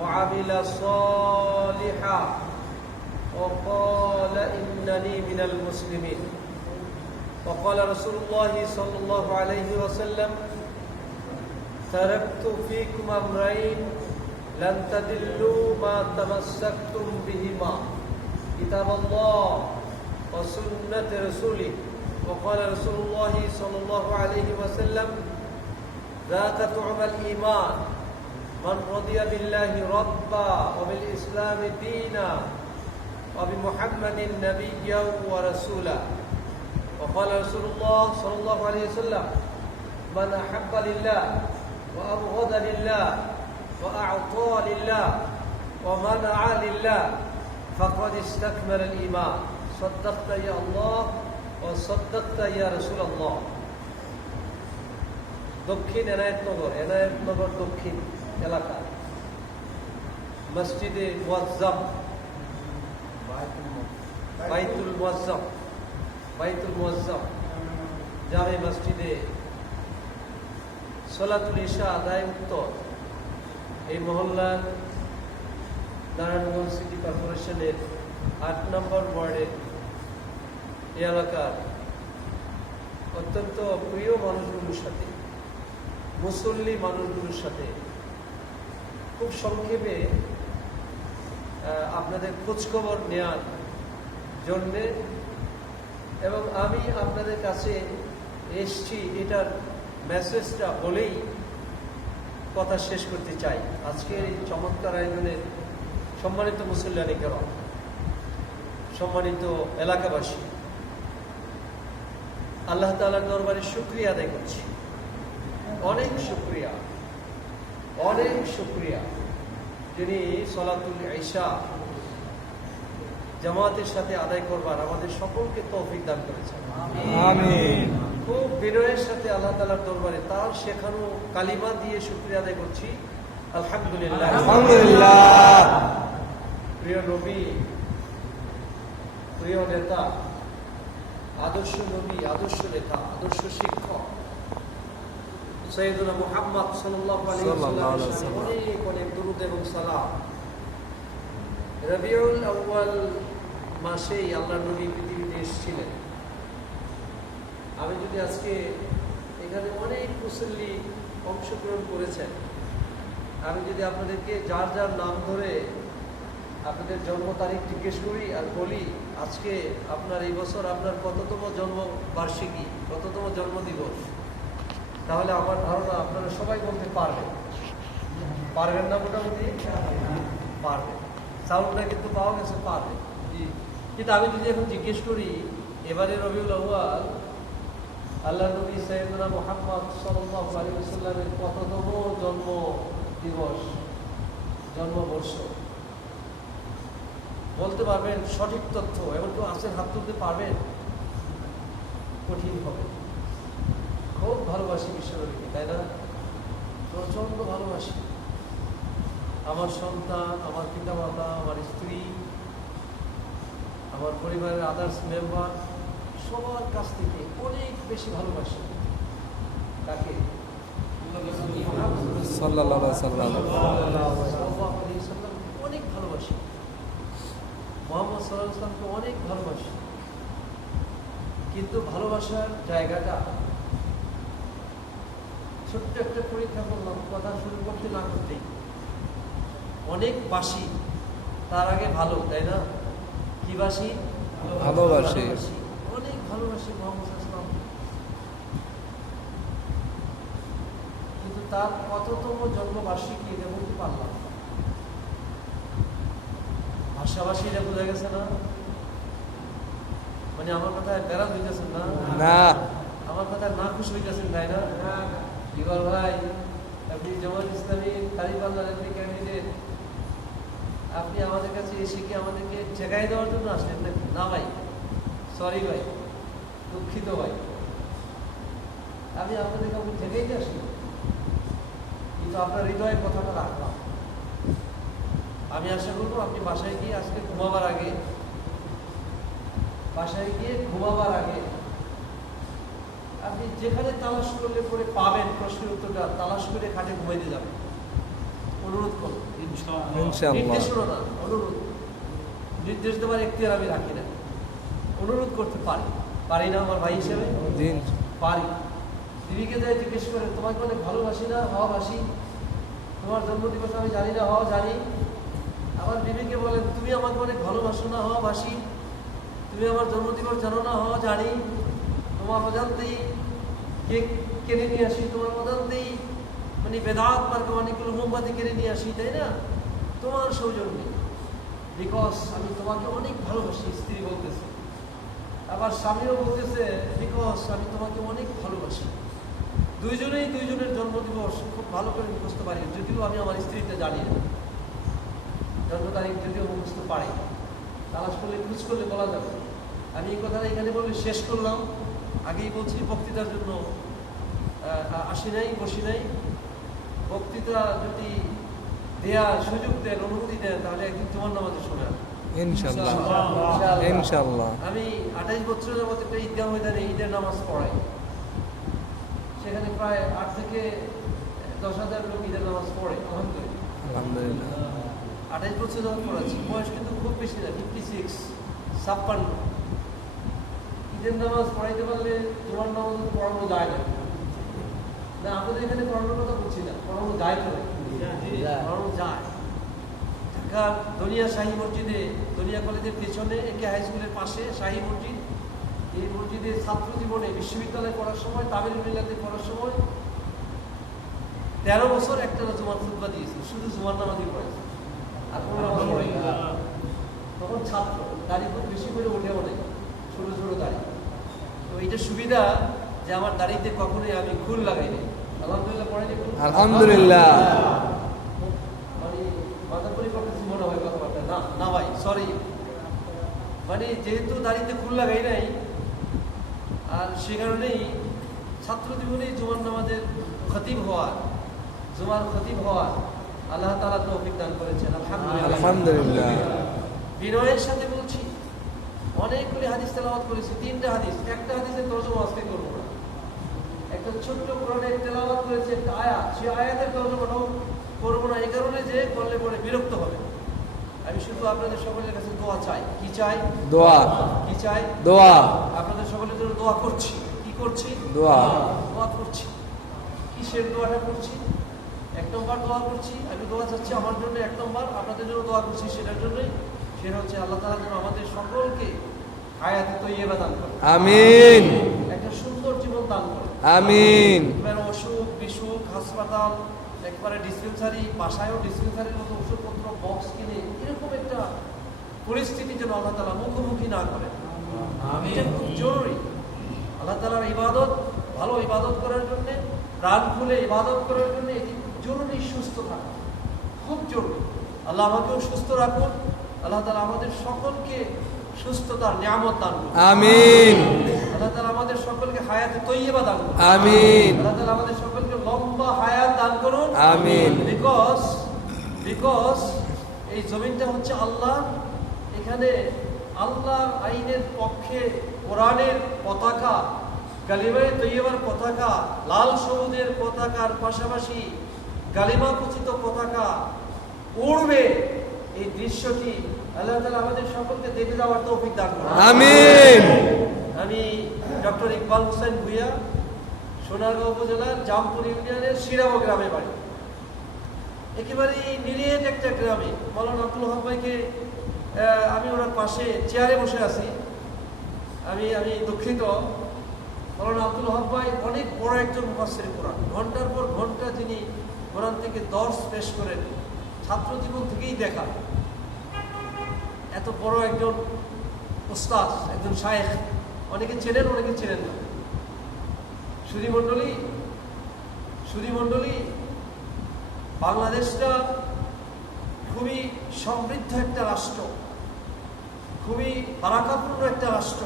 وعمل صالحا وقال إنني من المسلمين. وقال رسول الله صلى الله عليه وسلم تركت فيكم أمرين لن تضلوا ما تمسكتم بهما كتاب الله وسنة رسوله. وقال رسول الله صلى الله عليه وسلم ذاك طعم الإيمان من رضي بالله ربا وبالإسلام دينا وبمحمد نبيا ورسولا. وقال رسول الله صلى الله عليه وسلم من أحب لله وأبغض لله وأعطى لله ومنع لله فقد استكمل الإيمان صدقت يا الله وصدقت يا رسول الله. দক্ষিণ এনায়েতনগর দক্ষিণ এলাকা মসজিদে মুআজ্জাম বাইতুল মুআজ্জাম জামে মসজিদে সালাতুল ইশা আদায় উত্তর এই মহল্লার নারায়ণগঞ্জ সিটি কর্পোরেশনের ৮ নম্বর ওয়ার্ডের এই এলাকার অত্যন্ত প্রিয় মানুষগুলোর সাথে মুসল্লি মানুষগুলোর সাথে খুব সংক্ষেপে আপনাদের খোঁজখবর নেওয়ার জন্যে এবং আমি আপনাদের কাছে এসছি এটার মেসেজটা বলেই কথা শেষ করতে চাই। আজকের এই চমৎকার আয়োজনের সম্মানিত মুসল্লিয়ানে কেরাম, সম্মানিত এলাকাবাসী, আল্লাহ তাআলার দরবারে শুকরিয়া আদায় করছি। অনেক শুকরিয়া যিনি সলাতুল ইশা জামাতের সাথে আদায় করবার আমাদের সকলকে তৌফিক দান করেছেন। আমিন। খুব বিনয়ের সাথে আল্লাহ তাআলার দরবারে তার শেখানো কালিমা দিয়ে শুকরিয়া আদায় করছি। আলহামদুলিল্লাহ। আলহামদুলিল্লাহ। প্রিয় নবী, প্রিয় নেতা, আদর্শ নবী, আদর্শ নেতা, আদর্শ শিক্ষক সৈয়দনা মুহাম্মদ সাল্লাল্লাহু আলাইহি ওয়াসাল্লাম অনেক অনেক দুরূদ এবং সালাম। রবিউল আউয়াল মাসেই আল্লাহর নবী পৃথিবীতে এসেছিলেন। আমি যদি আজকে এখানে অনেক মুসল্লি অংশগ্রহণ করেছেন, আমি যদি আপনাদেরকে যার যার নাম ধরে আপনাদের জন্ম তারিখ জিজ্ঞেস করি আর বলি আজকে আপনার এই বছর আপনার কততম জন্মবার্ষিকী, কততম জন্মদিবস, তাহলে আমার ধারণা আপনারা সবাই বলতে পারবেন না? মোটামুটি পারবেন। সাউন্ডটা কিন্তু পাওয়া গেছে, পারবেন। কিন্তু আমি যদি এখন জিজ্ঞেস করি এবারে রবিউল আউয়াল আল্লাহ নবী সাইয়েদনা মুহাম্মদ সাল্লাল্লাহু আলাইহি ওয়াসাল্লামের কততম জন্ম দিবস, জন্মবর্ষ বলতে পারবেন? সঠিক তথ্য এমন কেউ আছেন? হাত তুলতে পারবেন? কঠিন হবে। খুব ভালোবাসি বিশ্বনবীকে, তাই না? প্রচন্ড ভালোবাসি। আমার সন্তান, আমার পিতামাতা, আমার স্ত্রী, আমার পরিবারের আদার্স মেম্বার সবার কাছ থেকে অনেক বেশি ভালোবাসি। কাকে? সাল্লাল্লাহু আলাইহি ওয়াসাল্লাম অনেক ভালোবাসি। মুহাম্মদ সাল্লাল্লাহু আলাইহি ওয়াসাল্লামকে অনেক ভালোবাসি। কিন্তু ভালোবাসার জায়গাটা ছোট্ট একটা পরীক্ষা করলাম কথা শুরু করতে না করতেই। অনেক বাসি, তার আগে ভালো, তাই না? কি বাসি? ভালোবাসি। অনেক ভালোবাসি মুহাম্মদ সাল্লাল্লাহু আলাইহি ওয়াসাল্লাম। কিন্তু তার কততম জন্মবার্ষিকী এটা বলতে পারলাম না। ভাষাভাষী এটা বোঝা গেছে না? মানে আমার কথায় বেড়াল হইতেছেন না? আমার কথায় না খুশি হইতেছেন, তাই না? ইকবাল ভাই, আপনি জামাত ইসলামী কারিপাল্লার আপনি ক্যান্ডিডেট, আপনি আমাদের কাছে এসে কি আমাদেরকে ঠেকাই দেওয়ার জন্য আসলেন নাকি? না ভাই, সরি ভাই, দুঃখিত ভাই, আমি আপনাদের কাউকে ঠেকাইতে আসি, কিন্তু আপনার হৃদয়ের কথাটা রাখলাম। আমি আশা করবো আপনি বাসায় গিয়ে আজকে ঘুমাবার আগে আপনি যেখানে তালাশ করলে পরে পাবেন প্রশ্নের উত্তরটা, তালাশ করে খাটে ঘুমাইতে যাবেন। অনুরোধ করুন। ইনশাআল্লাহ। নির্দেশনা না, অনুরোধ। নির্দেশ দেওয়ার এখতিয়ার আমি রাখি না, অনুরোধ করতে পারি। পারি না আমার ভাই হিসেবে? জি পারি। দিদিকে যাই জিজ্ঞেস করে, তোমাকে অনেক ভালোবাসি না? হওয়া বাসি। তোমার জন্মদিবস আমি জানি না? হওয়া জানি। আবার বিবিকে বলেন, তুমি আমাকে অনেক ভালোবাসো না? হওয়া বাসি। তুমি আমার জন্মদিবস জানো না? হওয়া জানি। তোমার অজান্তেই কেক কিনে নিয়ে আসি, তোমার অজান্তেই মানে বেদাত মার্কে অনেকগুলো মোমবাতি কিনে নিয়ে আসি, তাই না? তোমার সৌজন্যে, বিকজ আমি তোমাকে অনেক ভালোবাসি, স্ত্রী বলতেছে। আবার স্বামীও বলতেছে, বিকজ আমি তোমাকে অনেক ভালোবাসি। দুইজনেই দুইজনের জন্মদিবস খুব ভালো করে মুখস্থ পারি, যদিও আমি আমার স্ত্রীতে জানি না। জন্ম তারিখ যদিও মুখস্থ পারি, তালাশ করলে খোঁজ করলে বলা যাবে। আমি এই কথাটা এখানে বলে শেষ করলাম। আগেই বলছি, বক্তৃতার জন্য আসি নাই, বসি নাই। বক্তৃতা যদি দেওয়ার সুযোগ দেন, অনুমতি দেন, তাহলে একদিন তোমার নামাজে শোনান ইনশাআল্লাহ। ইনশাআল্লাহ। আমি 28 বছরের মধ্যে একটা ঈদগাহ ময়দানে ঈদের নামাজ পড়াই। সেখানে প্রায় 8 থেকে 10,000 লোক ঈদের নামাজ পড়ে, আলহামদুলিল্লাহ। আলহামদুলিল্লাহ। 28 বছর যখন পড়াচ্ছি, বয়স কিন্তু খুব বেশি না, 56, 56। ঈদের নামাজ পড়াইতে পারলে তোমার নামাজ পড়ানো যায় না। না, আমাদের এখানে পড়ানোর কথা বলছি না, পড়ানো যায় তো, পড়ানো যায়। ঢাকার দনিয়া শাহী মসজিদে, দনিয়া কলেজের পেছনে, একে হাই স্কুলের পাশে শাহী মসজিদ। এই মসজিদে ছাত্র জীবনে বিশ্ববিদ্যালয়ে পড়ার সময়, তামিল মিল্লাতে পড়ার সময় 13 বছর একটা জুমার খুতবা দিয়েছি, শুধু জুমার নামাজই পড়েছি, আর কোনো নামাজ পড়াই না। তখন ছাত্র, দাড়ি খুব বেশি করে ওঠেও নেই, ছোটো ছোটো দাড়ি। তো এইটা সুবিধা যে আমার দাড়িতে কখনোই আমি খুল লাগাইনি, আলহামদুলিল্লাহ। পড়াইনি খুল, আলহামদুলিল্লাহ। মানে মাথা পরিকল্পনা মনে হয় কথাবার্তা না, না ভাই, সরি। মানে যেহেতু দাড়িতে খুল লাগাই নাই, আর সে কারণেই ছাত্র জীবনেই জুমার নামাজের খতিব হওয়ার, জুমার খতিব হওয়ার আল্লাহ তাআলা তৌফিক দান করেছেন, আলহামদুলিল্লাহ। আলহামদুলিল্লাহ। বিনয়ের সাথে বলছি, অনেকগুলি হাদিস তেলাওয়াত করেছি, 3টা হাদিস। একটা হাদিসের তরজমা আজকে করবো না। একটা ছোট্ট কোরআনের তেলাওয়াত করেছে, একটা আয়াত, সেই আয়াতের তরজমাটাও করবো না, এই কারণে যে করলে পরে বিরক্ত হবে। আমি শুধু আপনাদের সকলের কাছে দোয়া চাই। কি চাই? দোয়া। কি চাই? দোয়া। আপনাদের সকলের জন্য দোয়া করছি। কি করছি? দোয়া। দোয়া করছি। কিসের দোয়াটা করছি? 1 নম্বর দোয়া করছি, আমি দোয়া চাচ্ছি আমার জন্য। 1 নম্বর আপনাদের জন্য দোয়া করছি, সেটার জন্যই, সেটা হচ্ছে আল্লাহ তাআলা যেন আমাদের সকলকে হায়াতে তৈয়্যিবা দান করেন। আমিন। একটা সুন্দর জীবন দান করেন। আমিন। এবার অসুখ বিসুখ, হাসপাতাল, একবারে ডিসপেন্সারি, বাসায়ও ডিসপেন্সারির মতো ওষুধপত্র বক্স কিনে এরকম একটা পরিস্থিতি যেন আল্লাহ তাআলা মুখোমুখি না করেন। এটা খুব জরুরি। আল্লাহ তাআলার ইবাদত, ভালো ইবাদত করার জন্যে, প্রাণ খুলে ইবাদত করার জন্য এটি খুব জরুরি। সুস্থ থাকা খুব জরুরি। আল্লাহ আমাকেও সুস্থ রাখুন। আল্লাহ তাআলা আমাদের সকলকে সুস্থতার নিয়ামত দান করুন। আমিন। আল্লাহ তাআলা আমাদের সকলকে হায়াতে তৈয়্যিবা দান করুন। আমিন। আল্লাহ তাআলা আমাদের সকলকে লম্বা হায়াত দান করুন। আমিন। বিকজ এই জমিনটা হচ্ছে আল্লাহ। এখানে আল্লাহর আইনের পক্ষে কোরআনের পতাকা, কালিমায়ে তৈয়্যিবার পতাকা, লাল সবুজের পতাকার পাশাপাশি কালিমা খচিত পতাকা উড়বে। এই দৃশ্যটি আল্লাহ তাআলা আমাদের সকলকে দেখে যাওয়ার তৌফিক দান করুন। আমিন। আমি ডক্টর ইকবাল হোসেন ভুইয়া, সোনারগাঁও উপজেলার জামপুর ইউনিয়নের শিরাব গ্রামে বাড়ি। একেবারেই নিরেট একটা গ্রামে। মাওলানা আব্দুল হক ভাইকে, আমি ওনার পাশে চেয়ারে বসে আছি। আমি দুঃখিত। মাওলানা আব্দুল হক ভাই অনেক বড় একজন মুফাসসির কোরআন, ঘন্টার পর ঘন্টা তিনি কোরআন থেকে দর্স পেশ করেন, ছাত্র জীবন থেকেই দেখা। এত বড় একজন উস্তাদ, একজন শায়েখ, অনেকে চেনেন, অনেকে চেনেন না। সুধী মণ্ডলী, বাংলাদেশটা খুবই সমৃদ্ধ একটা রাষ্ট্র, খুবই বারাকাপূর্ণ একটা রাষ্ট্র।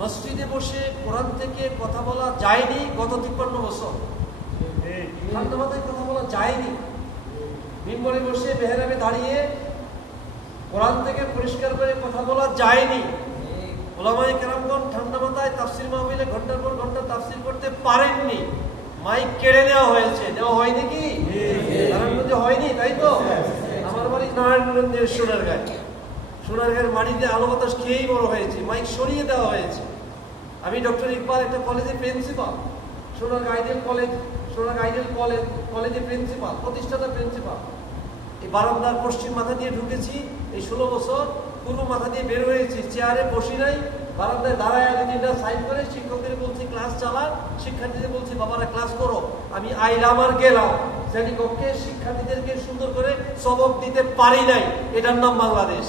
মসজিদে বসে কোরআন থেকে কথা বলা যায়নি গত 53 বছর। ঠান্ডা মাথায় কথা বলা যায়নি। মিম্বরে বসে মেহরাবে দাঁড়িয়ে কোরআন থেকে পরিষ্কার করে কথা বলা যায়নি। ওলামায়ে কেরামগণ ঠান্ডা মাথায় তাফসির মাহফিলে ঘন্টার পর ঘন্টা তাফসির করতে পারেননি। মাইক কেড়ে নেওয়া হয়েছে, নেওয়া হয়নি কি? নারায়ণগঞ্জে হয়নি, তাই তো? নারায়ণগঞ্জের সোনারগাঁয়ের মাটিতে আলো বাতাস খেয়েই বড় হয়েছে, মাইক সরিয়ে দেওয়া হয়েছে। আমি ডক্টর ইকবাল একটা কলেজের প্রিন্সিপাল, সোনারগাঁ আইডিয়াল কলেজের প্রিন্সিপাল, প্রতিষ্ঠাতা প্রিন্সিপাল। এই বারান্দার পশ্চিম মাথা দিয়ে ঢুকেছি, এই 16 বছর পূর্ব মাথা দিয়ে বের হয়েছি, চেয়ারে বসি নাই, বারান্দায় দাঁড়ায় আগে সাইন করে শিক্ষকদের বলছি ক্লাস চালা, শিক্ষার্থীদের বলছি বাবারা ক্লাস করো। আমি আইলাম আর গেলাম, শ্রেণীকক্ষে শিক্ষার্থীদেরকে সুন্দর করে সবক দিতে পারি নাই। এটার নাম বাংলাদেশ।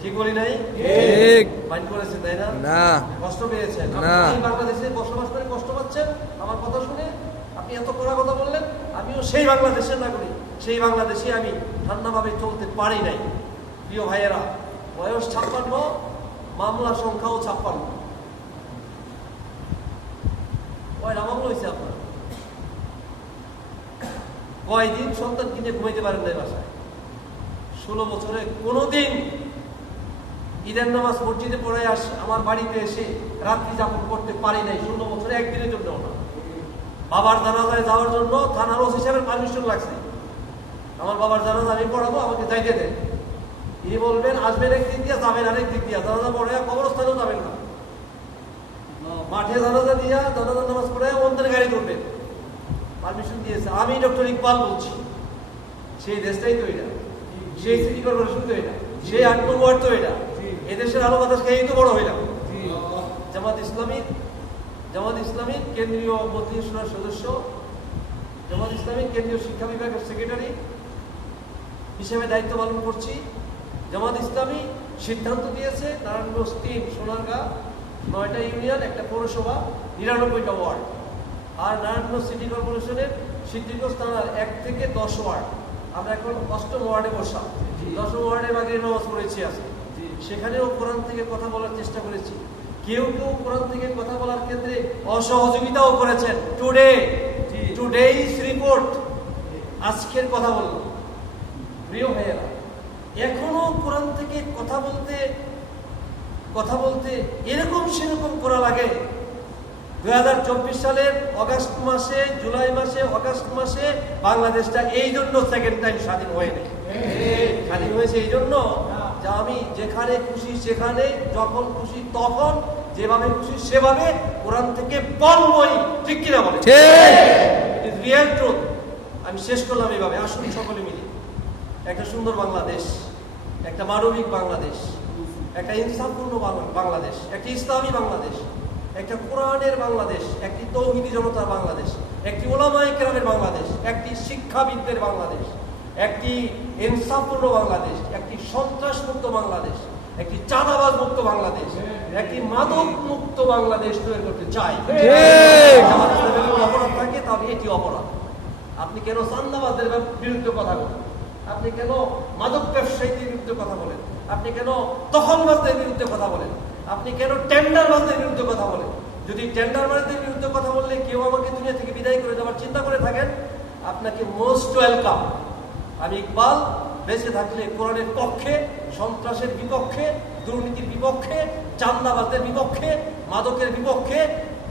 ঠিক বলি নাই? ঠিক। মাইন্ড করেছেন তাই না? না। কষ্ট পেয়েছেন? না। আপনি বাংলাদেশে বসবাস করে কষ্ট পাচ্ছেন আমার কথা শুনে? আপনি এত কড়া কথা বললেন। আমিও সেই বাংলাদেশের নাগরিক, সেই বাংলাদেশে আমি ঠান্ডাভাবে চলতে পারি নাই। প্রিয় ভাইয়েরা, বয়স 56, মামলা সংখ্যাও 56। কয়টা মামলা হয়েছে আপনার? কয়দিন সন্তান কিনে ঘুমাইতে পারেন না বাসায়? 16 বছরে কোনোদিন ঈদের নামাজ মসজিদে পড়ে আমার বাড়িতে এসে রাত্রি যাপন করতে পারি নাই। 16 বছরে একদিনের জন্য না। বাবার জানাজায় যাওয়ার জন্য থানার ওসি সাহেবের পারমিশন লাগছে। আমার বাবার জানাজা আমি পড়াবো, আমাকে যাইতে দেন। তিনি বলবেন আসবেন এক দিক দিয়া, যাবেন আরেক দিক দিয়া, জানাজা পড়ে কবরস্থানেও যাবেন না, মাঠে জানাজা দিয়া জানাজা নামাজ পড়ে অন্যের গাড়ি করবেন। পারমিশন দিয়েছে। আমি ডক্টর ইকবাল বলছি, সেই দেশটাই তো এটা, সেই সিটি কর্পোরেশন তো এটা, সেই 8 নম্বর ওয়ার্ড তো এটা। এদেশের আলো বাতাস খেয়েই তো বড় হইলাম। জামাত ইসলামীর কেন্দ্রীয় মন্ত্রিসভার সদস্য, জামাত ইসলামীর কেন্দ্রীয় শিক্ষা বিভাগের সেক্রেটারি হিসেবে দায়িত্ব পালন করছি। জামাত ইসলামী সিদ্ধান্ত দিয়েছে নারায়ণগঞ্জ 3, সোনারগাঁ 9টা ইউনিয়ন, একটা পৌরসভা, 99টা ওয়ার্ড, আর নারায়ণগঞ্জ সিটি কর্পোরেশনের সিদ্ধিগঞ্জ থানার 1 থেকে 10 ওয়ার্ড। আমরা এখন 8ম ওয়ার্ডে বসা, 10ম ওয়ার্ডে মাগরিব নামাজ পড়েছি আজকে। সেখানেও কোরআন থেকে কথা বলার চেষ্টা করেছি। কেউ কোরআন থেকে কথা বলার ক্ষেত্রে অসহযোগিতাও করেছেন। টুডেইজ রিপোর্ট, আজকের কথা বলল। প্রিয় ভাইয়েরা, এখনো কোরআন থেকে কথা বলতে এরকম সেরকম করা লাগে। 2024 সালের জুলাই মাসে অগাস্ট মাসে বাংলাদেশটা এই জন্য সেকেন্ড টাইম স্বাধীন হয়নি। স্বাধীন হয়েছে এই জন্য যে আমি যেখানে খুশি সেখানে, যখন খুশি তখন, যেভাবে খুশি সেভাবে কোরআন থেকে বলবই। ঠিক কিনা বলে? Real truth. আমি শেষ করলাম এইভাবে। আসুন সকলে মিলে একটা সুন্দর বাংলাদেশ, একটা মানবিক বাংলাদেশ, একটা ইনসাফপূর্ণ বাংলাদেশ, একটি ইসলামী বাংলাদেশ, একটা কোরআনের বাংলাদেশ, একটি তৌহিদি জনতার বাংলাদেশ, একটি ওলামায়ে কেরামের বাংলাদেশ, একটি শিক্ষাবিদদের বাংলাদেশ, একটি ইনসাফপূর্ণ বাংলাদেশ, একটি সন্ত্রাস মুক্ত বাংলাদেশ, একটি চাঁদাবাজ মুক্ত বাংলাদেশ, একটি মাদক মুক্ত বাংলাদেশ তৈরি করতে চাই। অপরাধ থাকে তাহলে এটি অপরাধ। আপনি কেন চাঁদাবাজদের বিরুদ্ধে কথা বলেন? আপনি কেন মাদক ব্যবসায়ীদের বিরুদ্ধে কথা বলেন? আপনি কেন দখলবাজদের বিরুদ্ধে কথা বলেন? আপনি কেন টেন্ডারবাজদের বিরুদ্ধে কথা বলেন? যদি টেন্ডারবাজদের বিরুদ্ধে কথা বললে কেউ আমাকে দুনিয়া থেকে বিদায় করে দেওয়ার চিন্তা করে থাকেন, আপনাকে মোস্ট ওয়েলকাম। আমি ইকবাল বেঁচে থাকলে কোরআনের পক্ষে, সন্ত্রাসের বিপক্ষে, দুর্নীতির বিপক্ষে, চাঁদাবাজদের বিপক্ষে, মাদকের বিপক্ষে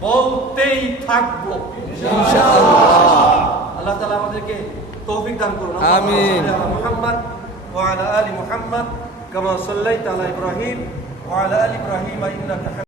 বলতেই থাকবো। আল্লাহ তাআলা আমাদেরকে তৌফিক দান করুন। আমিন। মুহাম্মদ ওয়া আলা আলি মুহাম্মদ কামা সাল্লাইতা আলা ইব্রাহিম ওয়া আলা আলি ইব্রাহিম ইন্নাকা